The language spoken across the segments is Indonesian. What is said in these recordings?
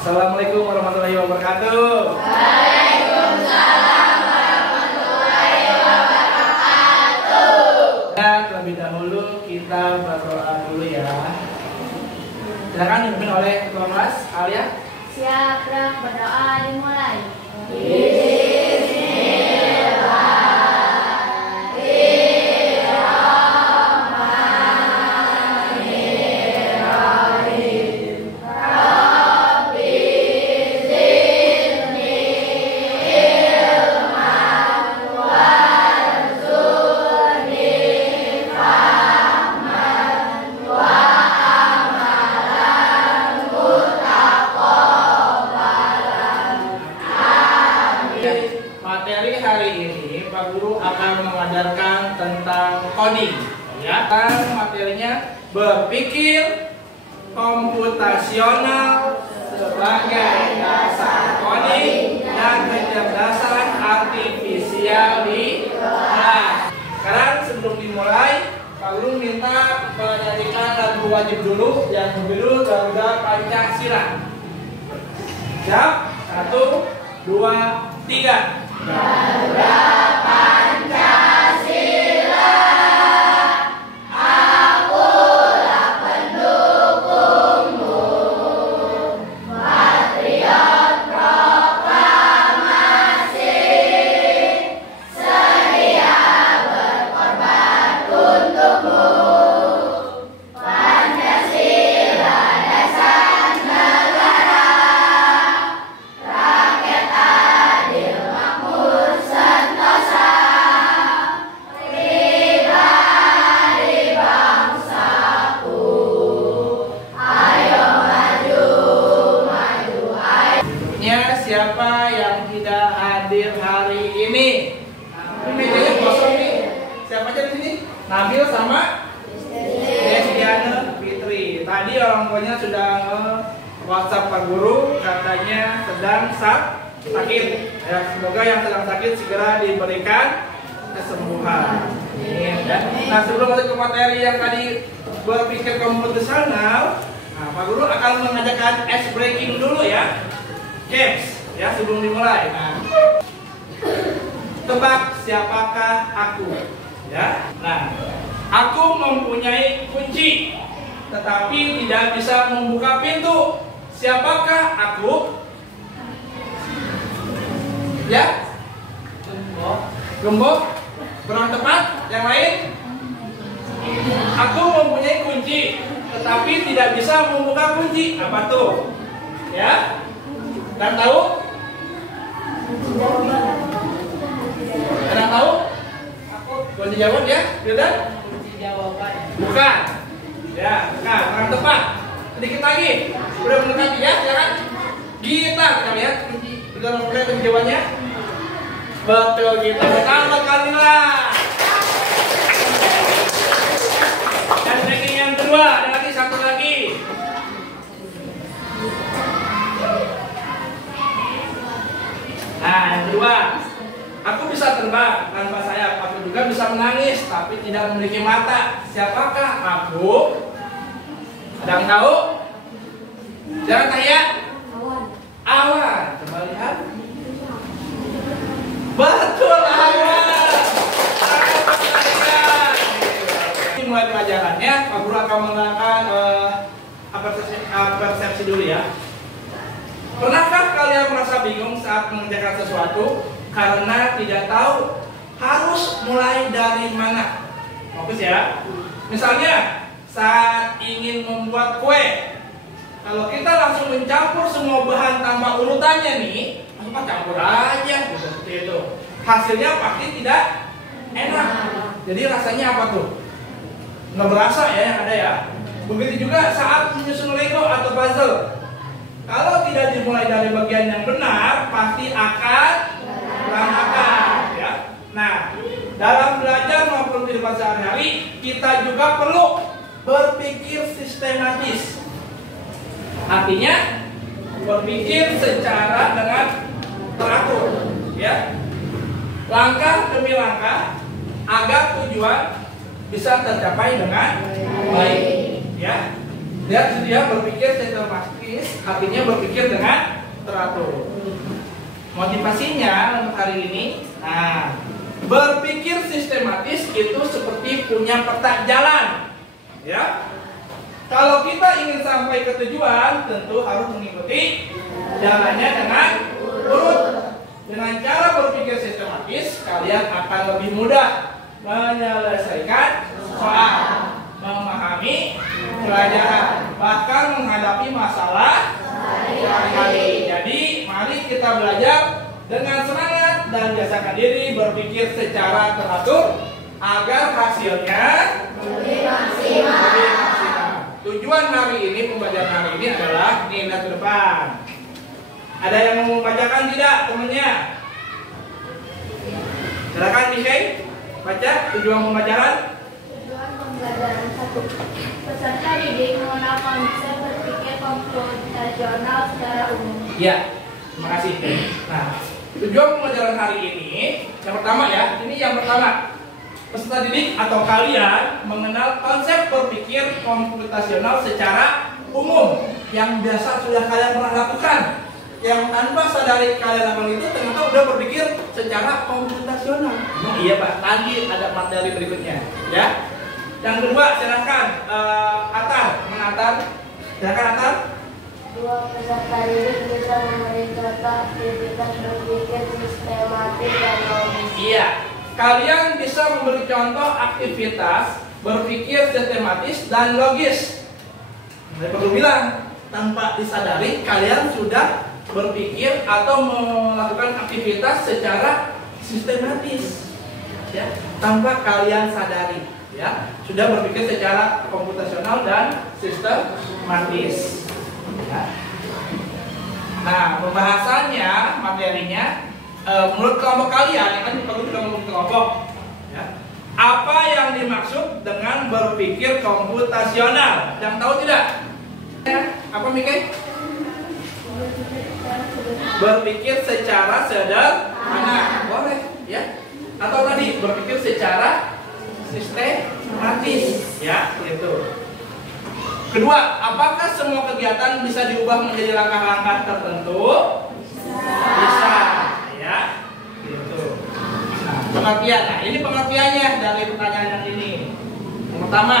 Assalamualaikum warahmatullahi wabarakatuh. Waalaikumsalam warahmatullahi wabarakatuh. Ya, terlebih dahulu kita berdoa dulu ya. Silakan dipimpin oleh Ketua Kelas, Alia. Siap, berdoa dimulai. Materi hari ini Pak Guru akan mengajarkan tentang coding ya. Materinya berpikir komputasional sebagai dasar coding dan kecerdasan artifisial di kelas. Sekarang sebelum dimulai, Pak Guru minta menyanyikan lagu wajib dulu yang berjudul Garuda Pancasila. Siap? 1, 2, 3. Garuda Pancasila, akulah pendukungmu, patriot proklamasi, sedia berkorban untukmu. Pancasila dasar negara, rakyat adil makmur sentosa, pribadi bangsaku, ayo maju, maju, ayo. Siapa yang tidak hadir hari ini? Ini mejanya kosong nih. Siapa aja di sini? Nabil sama Desiana Fitri. Tadi orang tuanya sudah WhatsApp Pak Guru, katanya sedang sakit. Ya, semoga yang sedang sakit segera diberikan kesembuhan. Ya. Nah, sebelum masuk ke materi yang tadi berpikir komputasional, Pak Guru akan mengajarkan ice breaking dulu ya. Games ya sebelum dimulai. Nah, tebak siapakah aku? Ya. Nah, aku mempunyai kunci, tetapi tidak bisa membuka pintu. Siapakah aku? Ya? Gembok. Kurang tepat. Yang lain? Aku mempunyai kunci, tetapi tidak bisa membuka kunci. Apa tuh? Ya? Dan tahu? Ada tahu? Kunci jawaban ya? Sudah? Kunci jawaban. Bukan. Ya, bukan. Kurang tepat. Sedikit lagi. Udah mendekati ya, silakan. Gitar, kita lihat kunci. Sudah memulai kunci jawabannya? Betul, gitar. Pertama kali lah. Dan ranking yang kedua, ada lagi satu lagi. Nah, yang kedua, aku bisa terbang tanpa sayap. Aku juga bisa menangis, tapi tidak memiliki mata. Siapakah aku? Ada yang tahu? Jangan tanya. Awan. Coba lihat. Betul, awan. Ini mulai pelajarannya. Pak Guru akan menggunakan persepsi dulu ya. Pernahkah kalian merasa bingung saat mengerjakan sesuatu karena tidak tahu harus mulai dari mana? Fokus ya. Misalnya saat ingin membuat kue, kalau kita langsung mencampur semua bahan tanpa urutannya nih, langsung campur aja seperti itu. Hasilnya pasti tidak enak. Jadi rasanya apa tuh? Nggak berasa ya yang ada ya. Begitu juga saat menyusun Lego atau puzzle. Kalau tidak dimulai dari bagian yang benar, pasti akan berantakan. Ya. Nah, dalam belajar maupun kehidupan sehari-hari, kita juga perlu berpikir sistematis. Artinya, berpikir secara dengan teratur. Ya. Langkah demi langkah, agar tujuan bisa tercapai dengan baik. Ya. Dia berpikir sistematis, artinya berpikir dengan teratur. Motivasinya untuk hari ini, nah, berpikir sistematis itu seperti punya peta jalan, ya. Kalau kita ingin sampai ke tujuan, tentu harus mengikuti jalannya dengan urut. Dengan cara berpikir sistematis, kalian akan lebih mudah menyelesaikan soal, memahami pelajaran, bahkan menghadapi masalah sehari-hari. Jadi, mari kita belajar dengan semangat dan biasakan diri berpikir secara teratur agar hasilnya lebih maksimal. Tujuan hari ini, pembelajaran hari ini adalah nilai ke depan. Ada yang mau membacakan tidak temannya? Silakan Michelle, baca tujuan pembelajaran. Tujuan pembelajaran 1. Peserta didik mengenal konsep berpikir komputasional secara umum. Ya, terima kasih. Nah, tujuan pembelajaran hari ini, yang pertama ya, ini yang pertama. Peserta didik atau kalian mengenal konsep berpikir komputasional secara umum yang biasa sudah kalian pernah lakukan. Yang tanpa sadari kalian lakukan itu ternyata udah berpikir secara komputasional. Iya Pak, tadi ada materi berikutnya, ya. Yang kedua, silakan Atar. Silakan Atar. 2. Peserta didik bisa memberi contoh aktivitas berpikir sistematis dan logis. Iya, kalian bisa memberi contoh aktivitas berpikir sistematis dan logis. Saya perlu bilang, tanpa disadari kalian sudah berpikir atau melakukan aktivitas secara sistematis, ya, tanpa kalian sadari, ya, sudah berpikir secara komputasional dan sistematis. Ya. Nah, pembahasannya, materinya, menurut kelompok kalian, yang kan perlu kita ngomong kelompok, ya, apa yang dimaksud dengan berpikir komputasional? Yang tahu tidak? Ya, apa Mike? Berpikir secara sederhana, boleh, ya. Atau tadi berpikir secara sistematis, ya, gitu. Kedua, apakah semua kegiatan bisa diubah menjadi langkah-langkah tertentu? Bisa, ya, gitu. Nah, pengertian. Nah, ini pengertiannya dari pertanyaan yang ini. Yang pertama,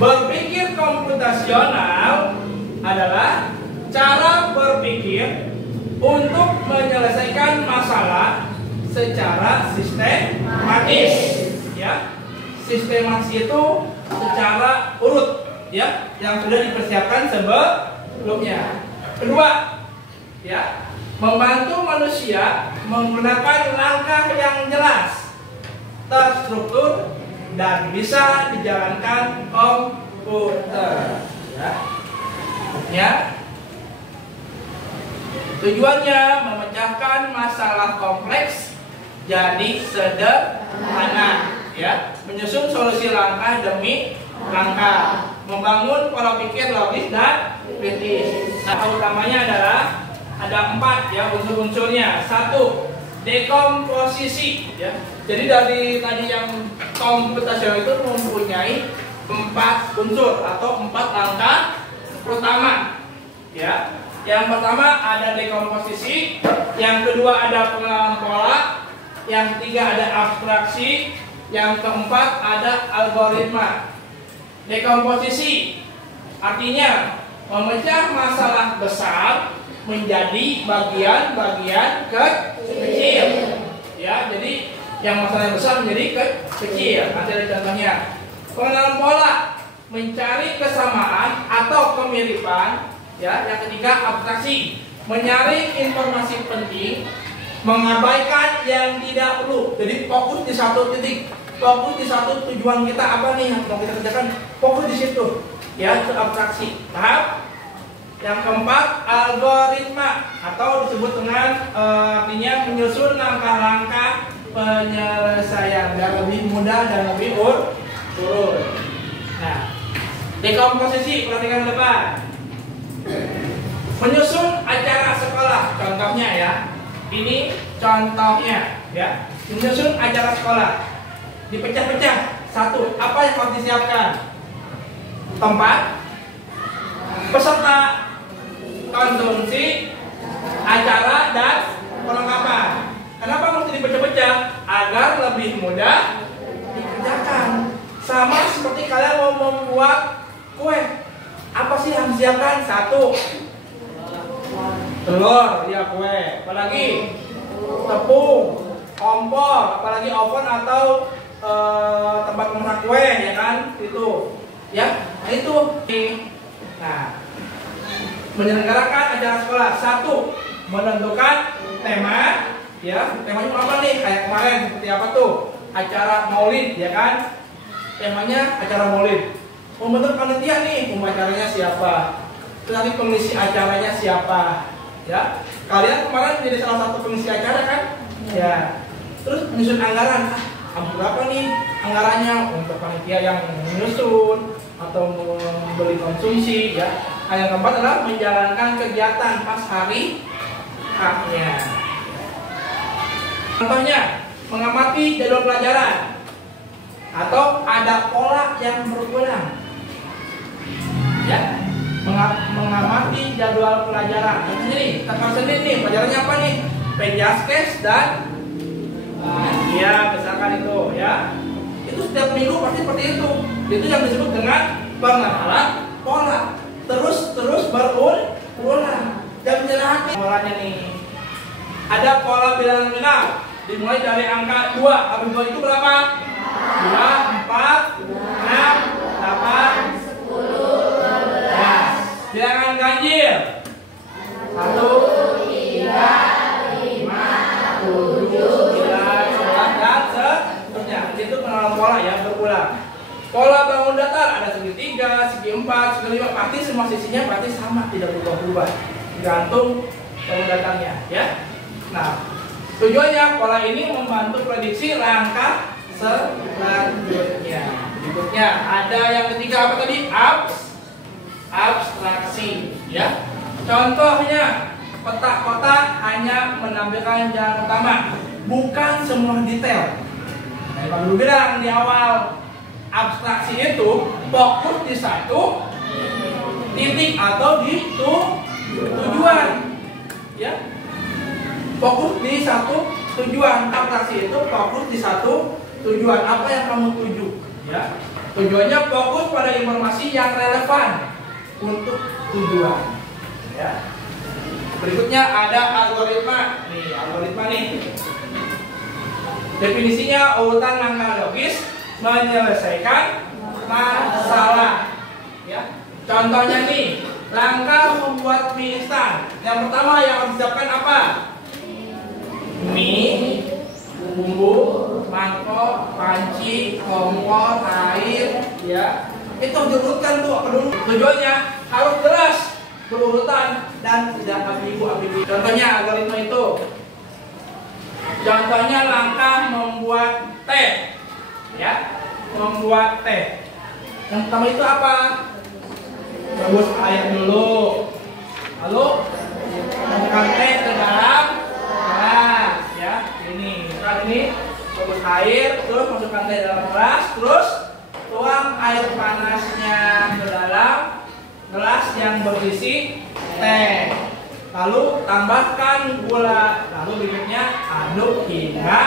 berpikir komputasional adalah cara berpikir untuk menyelesaikan masalah secara sistematis, ya. Sistematis itu secara urut, ya, yang sudah dipersiapkan sebelumnya. Kedua, ya, membantu manusia menggunakan langkah yang jelas, terstruktur, dan bisa dijalankan komputer, ya. Tujuannya memecahkan masalah kompleks jadi sederhana, ya, menyusun solusi langkah demi langkah, membangun pola pikir logis dan kritis. Nah, utamanya adalah ada 4, ya, unsur-unsurnya. 1, dekomposisi, ya. Jadi dari tadi yang komputasional itu mempunyai 4 unsur atau 4 langkah utama, ya. Yang pertama ada dekomposisi, yang kedua ada pengenalan pola, yang ketiga ada abstraksi, yang keempat ada algoritma. Dekomposisi artinya memecah masalah besar menjadi bagian-bagian kecil, ya. Jadi yang masalah besar menjadi kecil. Nanti ada contohnya. Pengenalan pola, mencari kesamaan atau kemiripan, ya. Yang ketiga abstraksi, menyaring informasi penting, mengabaikan yang tidak perlu. Jadi fokus di satu titik, fokus di satu tujuan kita apa nih yang mau kita kerjakan, fokus di situ, ya, itu abstraksi. Paham? Yang keempat algoritma atau disebut dengan artinya menyusun langkah-langkah penyelesaian yang lebih mudah dan lebih urut. Nah, dekomposisi, perhatikan ke depan. Menyusun acara sekolah, contohnya ya. Ini contohnya, ya. Menyusun acara sekolah, dipecah-pecah. 1, apa yang harus disiapkan? tempat, peserta, konsumsi, acara, dan perlengkapan. Kenapa mesti dipecah-pecah? Agar lebih mudah dikerjakan. Sama seperti kalian mau membuat kue. Apa sih yang disiapkan? 1, telur, ya kue. Apalagi tepung, kompor, apalagi oven atau tempat memasak kue, ya kan? Itu, ya. Nah itu. Nah, menyelenggarakan acara sekolah. 1, menentukan tema, ya. Temanya apa nih? Kayak kemarin seperti apa tuh? Acara Maulid, ya kan? Temanya acara Maulid. Membentuk panitia nih, pembicaranya siapa? Terus nanti pengisi acaranya siapa? Ya, kalian kemarin menjadi salah satu pengisi acara kan? Ya. Terus menyusun anggaran. Berapa nih anggarannya untuk panitia yang menyusun atau membeli konsumsi, ya. Yang keempat adalah menjalankan kegiatan pas hari haknya. Contohnya, mengamati jadwal pelajaran atau ada pola yang berulang. Ya, mengamati jadwal pelajaran. Contohnya nih, tanggal Senin nih, pelajarannya apa nih? Penjaskes dan ya, misalkan itu, ya. Itu setiap minggu pasti seperti itu. Itu yang disebut dengan pengenalan pola. Terus berulang. Dan menjelaskan polanya nih. Ada pola bilangan genap. Dimulai dari angka 2. Habis 2 itu berapa? 2, 4, 6, 8, 10, 12. Bilangan ganjil. 1, 3, 5, 7, 9, 11, dan seterusnya. Itu pengenalan pola ya, berulang. Pola bangun datar ada segi 3, segi 4, segi 5. Pasti semua sisinya pasti sama, tidak berubah-ubah. Tergantung bangun datarnya, ya. Nah, tujuannya pola ini membantu prediksi langkah selanjutnya. Berikutnya ada yang ketiga apa tadi? Abstraksi, ya. Contohnya, peta kotak hanya menampilkan jalan utama, bukan semua detail. Nah, Pak Guru bilang di awal, abstraksi itu fokus di satu titik atau di tujuan, ya. Fokus di satu tujuan. Abstraksi itu fokus di satu tujuan. Apa yang kamu tuju, ya. Tujuannya fokus pada informasi yang relevan untuk tujuan, ya. Berikutnya ada algoritma. Nih, algoritma nih. Definisinya urutan langkah logis menyelesaikan masalah, ya. Contohnya nih, langkah membuat mie instan. Yang pertama yang harus disiapkan apa? Mie, bumbu, mangkok, panci, kompor, air, ya. Itu diurutkan tuh apa dulu? Tujuannya harus jelas, berurutan dan tidak ambigu-ambigu. Contohnya algoritma itu. Contohnya langkah membuat teh, ya. Membuat teh. Yang pertama itu apa? Rebus air dulu, lalu masukkan teh ke dalam gelas, ya. Ini, kan ini rebus air, terus masukkan teh dalam gelas, terus tuang air panasnya ke dalam gelas yang berisi teh. Lalu tambahkan gula, lalu berikutnya aduk hingga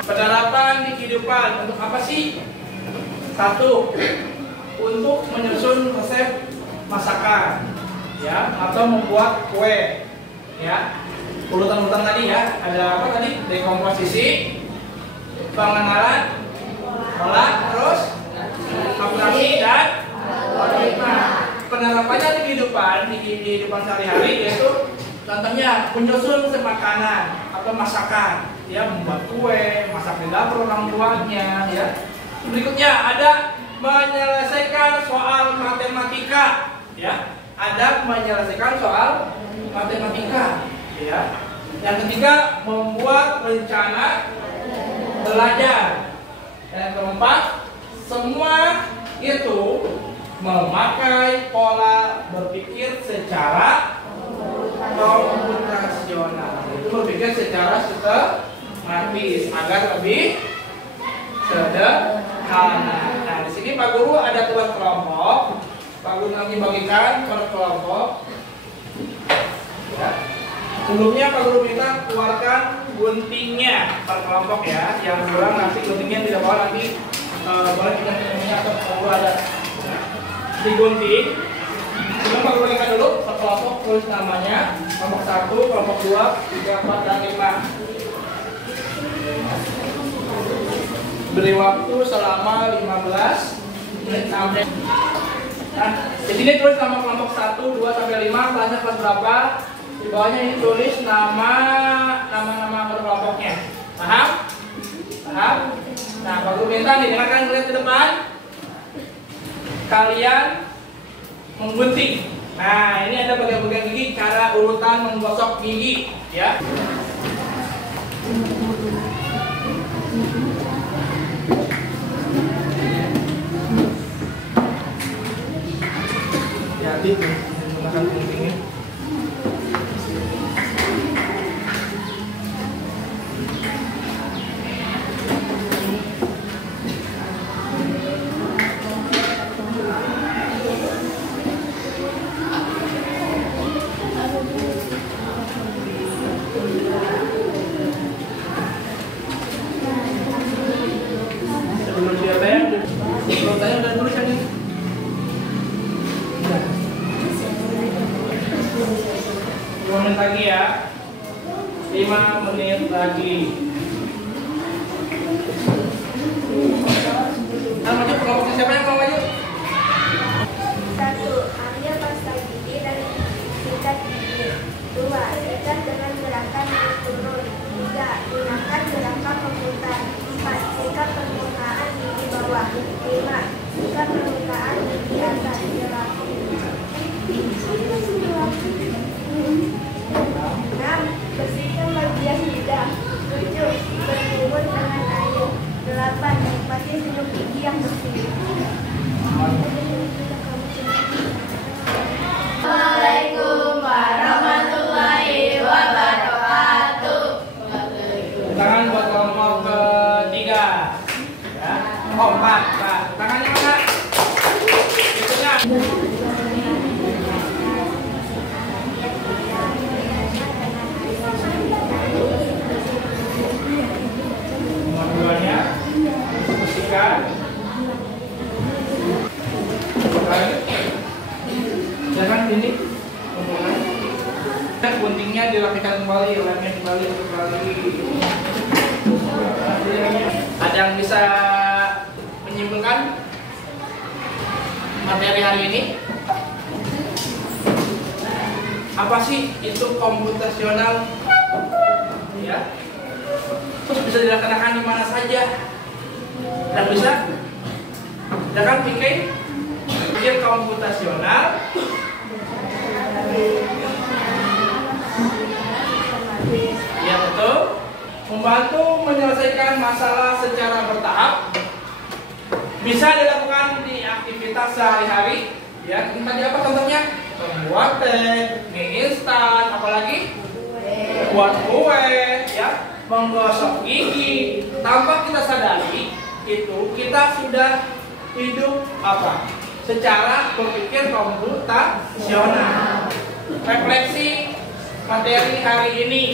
penerapan di kehidupan. Untuk apa sih? 1, untuk menyusun resep masakan, ya, atau membuat kue, ya. Urutan-urutan tadi, ya. Ada apa tadi? Dekomposisi, pengenalan, pola, terus abstraksi dan algoritma. Penerapannya di kehidupan sehari-hari, yaitu contohnya menyusun makanan atau masakan, ya, membuat kue, masak di dapur orang tuanya, ya. Berikutnya ada menyelesaikan soal matematika, ya. Ada menyelesaikan soal matematika, ya. Yang ketiga, membuat rencana belajar. Yang keempat, semua itu memakai pola berpikir secara komputasional. Itu berpikir secara sistematis agar lebih sederhana. Nah, di sini Pak Guru ada tugas kelompok. Pak Guru nanti bagikan per kelompok. Ya. Sebelumnya Pak Guru minta keluarkan guntingnya per kelompok ya. Yang kurang nanti guntingnya tidak bawa nanti boleh kita minta atau Pak Guru ada. Digunting. Sebelum Pak Guru bagikan dulu per kelompok tulis namanya. Kelompok 1, kelompok 2, 3, 4, dan 5. Beri waktu selama 15 menit sampai. Nah, di sini tulis nama kelompok 1, 2 sampai 5, kelasnya kelas berapa? Di bawahnya ini tulis nama kelompoknya. Paham? Paham? Nah, Pak Guru minta nih, dengarkan lihat ke depan. Kalian menggunting. Nah, ini ada bagian-bagian gigi, cara urutan menggosok gigi, ya. Jadi menggunakan guntingnya. Sebelum dia bayar, sebelum tanya udah tulisan ini. 5 menit lagi ya. 5 menit lagi. Nah, maju kelompoknya siapa yang mau maju? 1. Ambil pasta gigi dan sikat gigi. 2. Sikat dengan gerakan naik turun. 3. Gunakan gerakan memutar. 4. Sikat permukaan gigi bawah. 5. Sikat permukaan gigi atas. 6. Bersihkan bagian lidah. 7. Berkumur dengan air. 8. Nikmati senyum gigi yang bersih. Assalamualaikum warahmatullahi wabarakatuh. Tangan buat kelompok ketiga. Ya. Oh, 4. Nah, tangannya mana? Itunya. Keduanya bersihkan. Jangan ini guntingnya dirapikan kembali, lemnya kembali. Ada yang bisa menyimpulkan materi hari ini? Apa sih itu komputasional? Ya. Terus bisa dilaksanakan di mana saja? Dan bisa? Ya kan pikir komputasional. Ya betul. Membantu menyelesaikan masalah secara bertahap. Bisa dilakukan di aktivitas sehari-hari. Ya, tadi apa contohnya? Membuat teh, mie instan, apalagi? Buat kue, ya, menggosok gigi. Tanpa kita sadari, itu kita sudah hidup apa? Secara berpikir komputasional. Refleksi materi hari ini.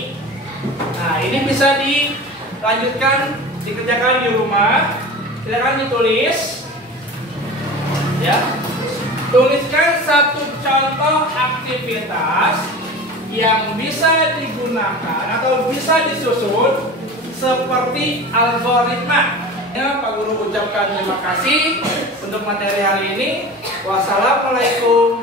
Nah, ini bisa dilanjutkan, dikerjakan di rumah. Silakan ditulis. Ya. Tuliskan satu contoh aktivitas yang bisa digunakan atau bisa disusun seperti algoritma. Ya, Pak Guru ucapkan terima kasih untuk materi hari ini. Wassalamualaikum